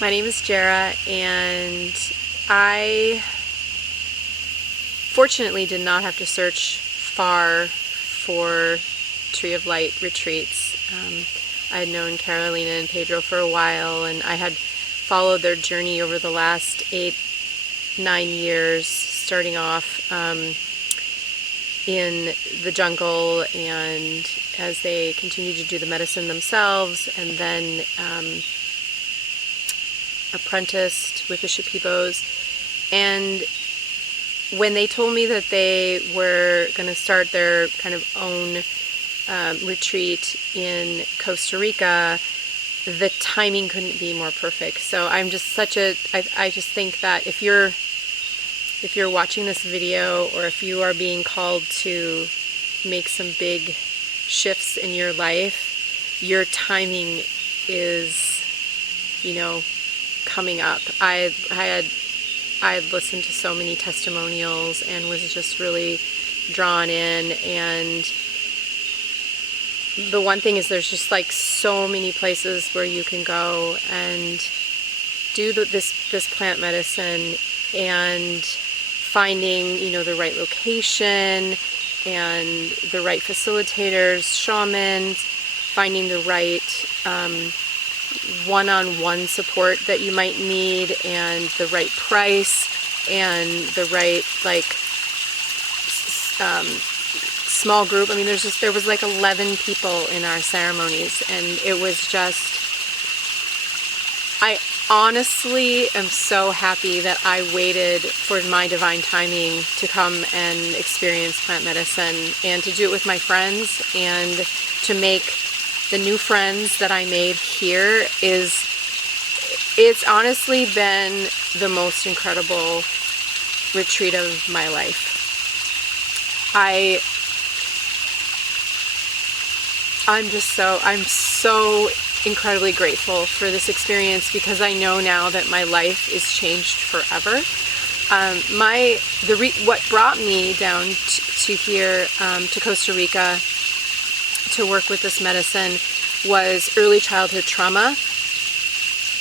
My name is Jara, and I fortunately did not have to search far for Tree of Light retreats. I had known JLynn and Pedro for a while, and I had followed their journey over the last 8-9 years, starting off in the jungle, and as they continued to do the medicine themselves, and then apprenticed with Bishop Pibos. And when they told me that they were going to start their kind of own retreat in Costa Rica, the timing couldn't be more perfect. So I'm just I just think that if you're watching this video, or if you are being called to make some big shifts in your life, your timing is, coming up. I had listened to so many testimonials and was just really drawn in, and the one thing is there's just like so many places where you can go and do this plant medicine, and finding the right location and the right facilitators, shamans, finding the right one-on-one support that you might need, and the right price, and the right small group. I mean, there was like 11 people in our ceremonies, and it was just, I honestly am so happy that I waited for my divine timing to come and experience plant medicine, and to do it with my friends, and to make the new friends that I made here. It's honestly been the most incredible retreat of my life. I'm so incredibly grateful for this experience, because I know now that my life is changed forever. What brought me down to here, to Costa Rica, to work with this medicine, was early childhood trauma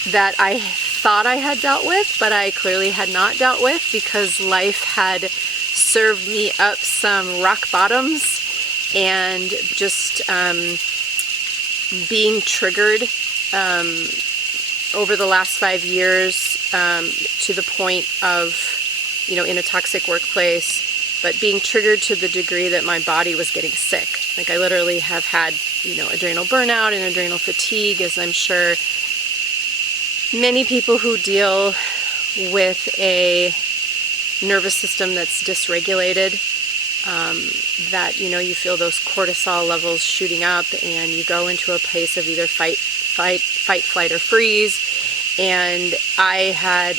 that I thought I had dealt with, but I clearly had not dealt with, because life had served me up some rock bottoms, and just being triggered over the last 5 years, to the point of, in a toxic workplace, but being triggered to the degree that my body was getting sick. Like, I literally have had, adrenal burnout and adrenal fatigue, as I'm sure many people who deal with a nervous system that's dysregulated, that, you feel those cortisol levels shooting up, and you go into a place of either fight, flight, or freeze. And I had,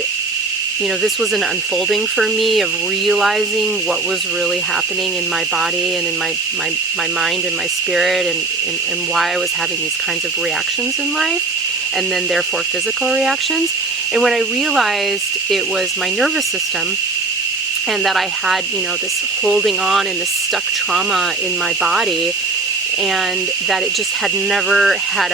this was an unfolding for me of realizing what was really happening in my body and in my mind and my spirit, and why I was having these kinds of reactions in life, and then therefore physical reactions. And when I realized it was my nervous system, and that I had, this holding on and this stuck trauma in my body, and that it just had never had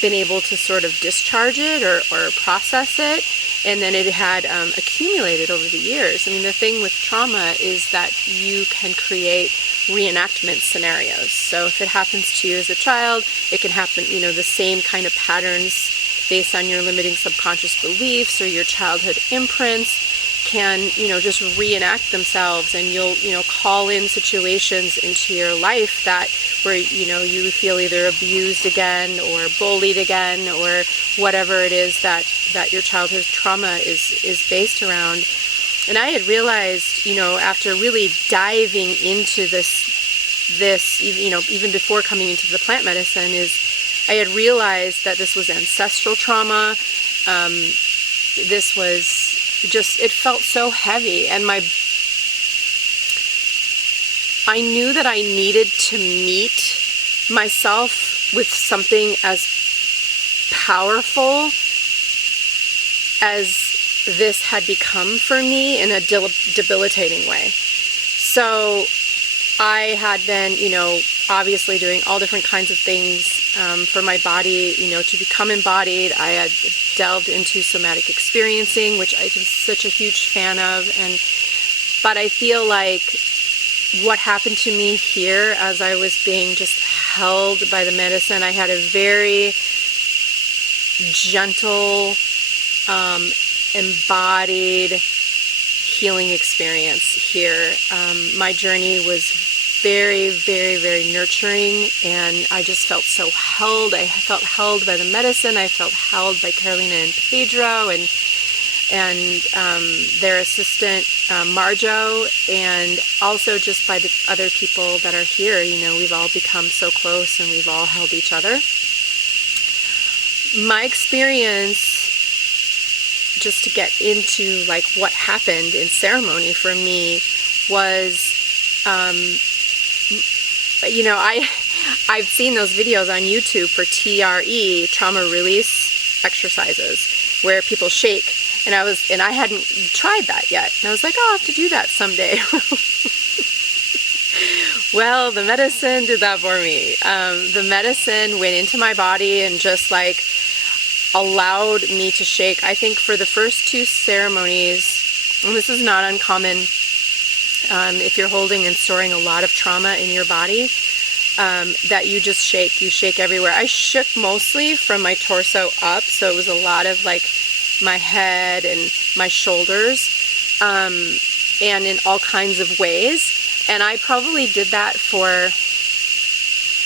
been able to sort of discharge it or process it, and then it had accumulated over the years. I mean, the thing with trauma is that you can create reenactment scenarios. So if it happens to you as a child, it can happen, the same kind of patterns based on your limiting subconscious beliefs or your childhood imprints can, just reenact themselves, and you'll, call in situations into your life that where, you feel either abused again or bullied again, or whatever it is that your childhood trauma is based around. And I had realized, after really diving into this, even before coming into the plant medicine, is I had realized that this was ancestral trauma. This was just, it felt so heavy, and I knew that I needed to meet myself with something as powerful as this had become for me in a debilitating way. So I had been, obviously doing all different kinds of things for my body, to become embodied. I had delved into somatic experiencing, which I'm such a huge fan of. But I feel like what happened to me here as I was being just held by the medicine, I had a very gentle, embodied healing experience here. My journey was very, very, very nurturing, and I just felt so held. I felt held by the medicine. I felt held by Carolina and Pedro and their assistant Marjo, and also just by the other people that are here. You know, we've all become so close, and we've all held each other. My experience, just to get into like what happened in ceremony for me, was you know, I've seen those videos on YouTube for TRE, trauma release exercises, where people shake, and I hadn't tried that yet, and I was like, oh, I'll have to do that someday. Well, the medicine did that for me. The medicine went into my body and just like allowed me to shake. I think for the first 2 ceremonies, and this is not uncommon if you're holding and storing a lot of trauma in your body, that you just shake. You shake everywhere. I shook mostly from my torso up, so it was a lot of like my head and my shoulders, and in all kinds of ways. And I probably did that for,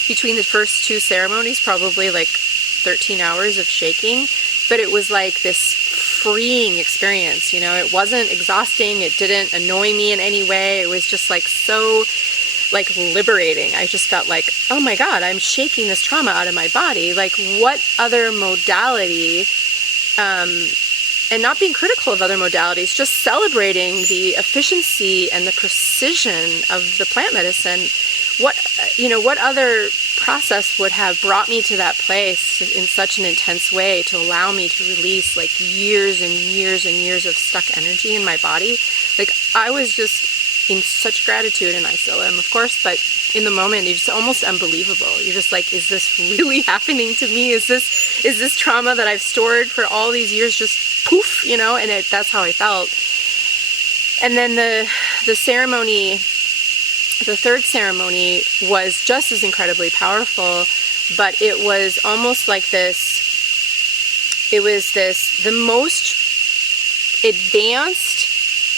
between the first 2 ceremonies, probably like 13 hours of shaking. But it was like this freeing experience, you know. It wasn't exhausting. It didn't annoy me in any way. It was just like so like liberating. I just felt like, oh my God, I'm shaking this trauma out of my body. Like, what other modality, and not being critical of other modalities, just celebrating the efficiency and the precision of the plant medicine. What other process would have brought me to that place in such an intense way to allow me to release like years and years and years of stuck energy in my body? Like, I was just in such gratitude, and I still am, of course, but in the moment, it's almost unbelievable. You're just like, is this really happening to me? Is this trauma that I've stored for all these years just poof, you know? And that's how I felt. And then the ceremony, the 3rd ceremony, was just as incredibly powerful, but it was almost like this, the most advanced,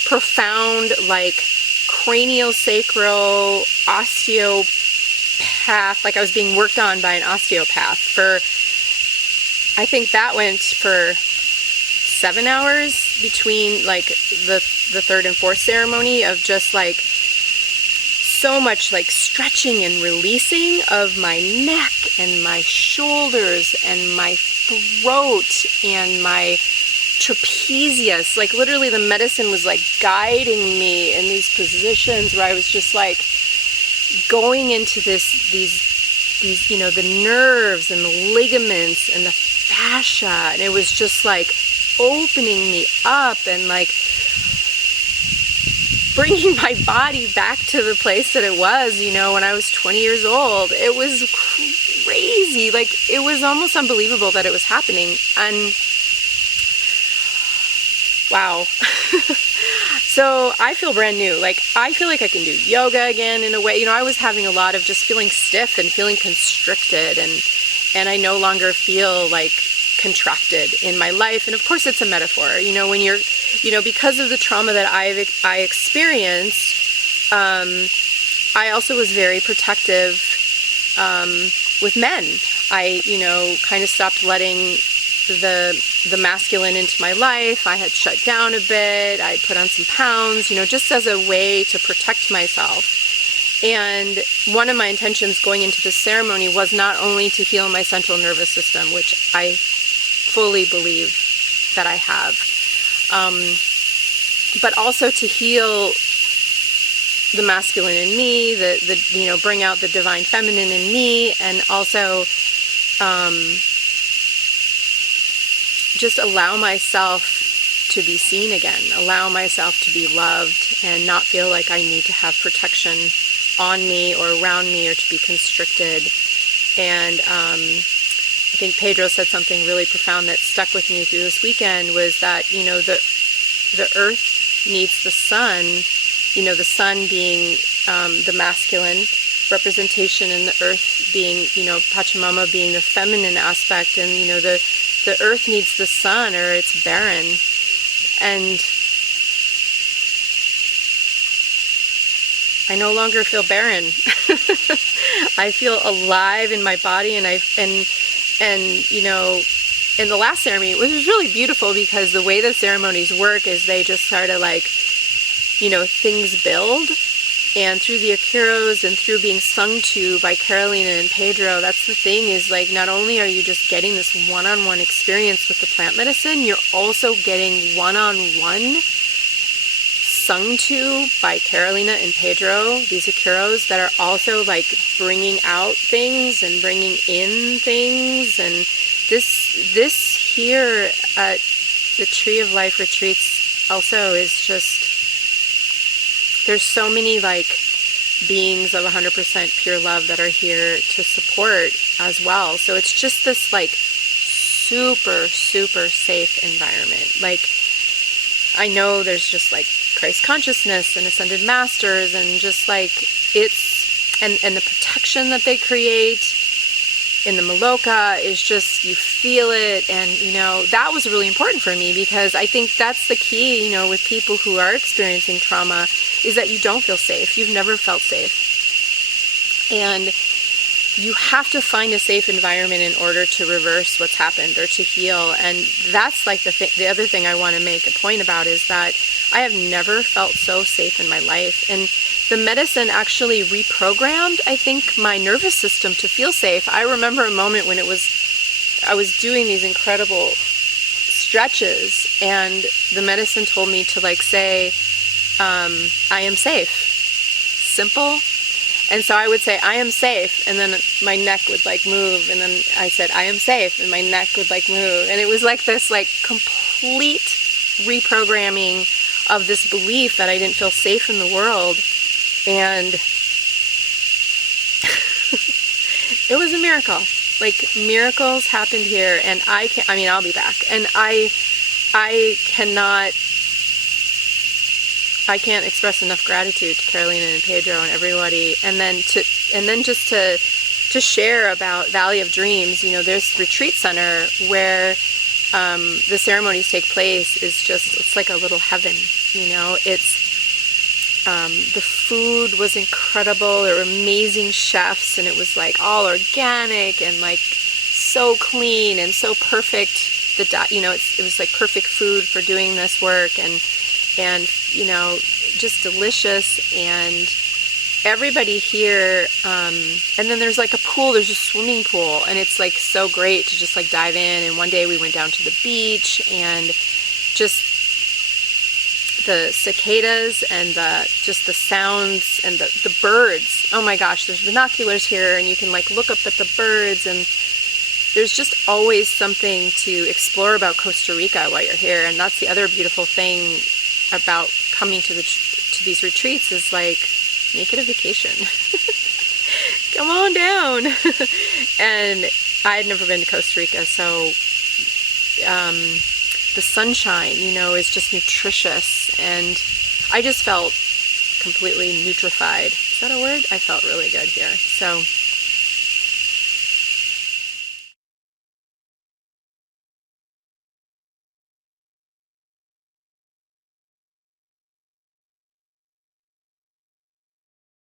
profound, like craniosacral osteopath, like I was being worked on by an osteopath for, I think that went for 7 hours between like the 3rd and 4th ceremony, of just like so much like stretching and releasing of my neck and my shoulders and my throat and my trapezius. Like, literally the medicine was like guiding me in these positions where I was just like going into these you know, the nerves and the ligaments and the fascia, and it was just like opening me up and like bringing my body back to the place that it was, you know, when I was 20 years old. It was crazy. Like, it was almost unbelievable that it was happening. And wow. So I feel brand new. Like, I feel like I can do yoga again in a way. You know, I was having a lot of just feeling stiff and feeling constricted, and I no longer feel like contracted in my life. And of course it's a metaphor, you know, when you're, you know, because of the trauma that I experienced, I also was very protective with men. I, you know, kind of stopped letting the masculine into my life. I had shut down a bit. I put on some pounds, you know, just as a way to protect myself. And one of my intentions going into this ceremony was not only to heal my central nervous system, which I fully believe that I have, but also to heal the masculine in me, the you know, bring out the divine feminine in me, and also just allow myself to be seen again, allow myself to be loved, and not feel like I need to have protection on me or around me or to be constricted. And I think Pedro said something really profound that stuck with me through this weekend, was that, the earth needs the sun, the sun being the masculine representation, and the earth being, Pachamama being the feminine aspect, and, the earth needs the sun or it's barren. And I no longer feel barren. I feel alive in my body, and in the last ceremony, it was really beautiful, because the way the ceremonies work is they just sort of like, things build, and through the Akiros and through being sung to by JLynn and Pedro, that's the thing, is like, not only are you just getting this one-on-one experience with the plant medicine, you're also getting one-on-one sung to by JLynn and Pedro, these Akiros that are also like bringing out things and bringing in things. And this here at the Tree of Life retreats also is just, there's so many like beings of 100% pure love that are here to support as well. So it's just this like super, super safe environment. Like, I know there's just like Christ consciousness and ascended masters, and just like it's, and the protection that they create in the Maloka is just, you feel it. And, that was really important for me, because I think that's the key, with people who are experiencing trauma, is that you don't feel safe. You've never felt safe. And you have to find a safe environment in order to reverse what's happened or to heal. And that's like the other thing I want to make a point about, is that I have never felt so safe in my life. And the medicine actually reprogrammed, I think, my nervous system to feel safe. I remember a moment when I was doing these incredible stretches, and the medicine told me to like say, I am safe. Simple. And so I would say, I am safe, and then my neck would like move, and then I said, I am safe, and my neck would like move. And it was like this like complete reprogramming of this belief that I didn't feel safe in the world. And it was a miracle. Like, miracles happened here, and I'll be back. And I can't express enough gratitude to JLynn and Pedro and everybody. And then just to share about Valley of Dreams, there's retreat center where the ceremonies take place. It's like a little heaven. It's the food was incredible. There were amazing chefs, and it was like all organic and like so clean and so perfect. It was like perfect food for doing this work, and just delicious. And everybody here, and then there's like a pool, there's a swimming pool, and it's like so great to just like dive in. And one day we went down to the beach, and just the cicadas and the sounds and the birds. Oh my gosh, there's binoculars here, and you can like look up at the birds, and there's just always something to explore about Costa Rica while you're here. And that's the other beautiful thing about coming to these retreats, is like, make it a vacation. Come on down. And I had never been to Costa Rica, so the sunshine, is just nutritious, and I just felt completely nutrified. Is that a word? I felt really good here. So